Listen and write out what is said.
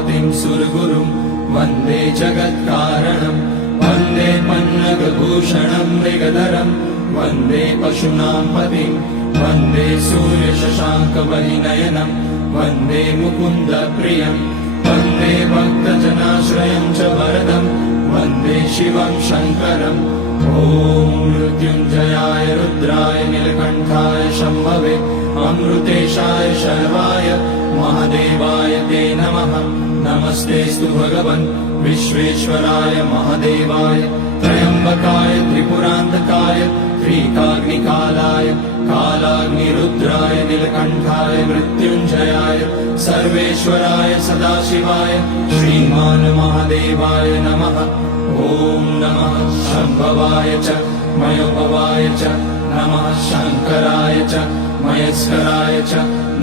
पतिं सुरगुरुं वन्दे जगत्कारणं वन्दे पन्नगभूषणं मृगधरं वन्दे पशूनां पतिं वन्दे सूर्यशशाङ्कवलिनयनं वन्दे मुकुन्दप्रियं वन्दे भक्तजनाश्रयं च वरदं वन्दे शिवं शङ्करम् ॐ मृत्युञ्जयाय रुद्राय नीलकण्ठाय शम्भवे अमृतेशाय शर्वाय महादेवाय ते नमः। नमस्तेऽस्तु भगवन् विश्वेश्वराय महादेवाय त्र्यम्बकाय त्रिपुरान्तकाय त्रिकाग्निकालाय कालाग्निरुद्राय नीलकण्ठाय मृत्युञ्जयाय सर्वेश्वराय सदाशिवाय श्रीमान् महादेवाय नमः। ॐ नमः शम्भवाय च मयोभवाय च नमः शङ्कराय च मयस्कराय च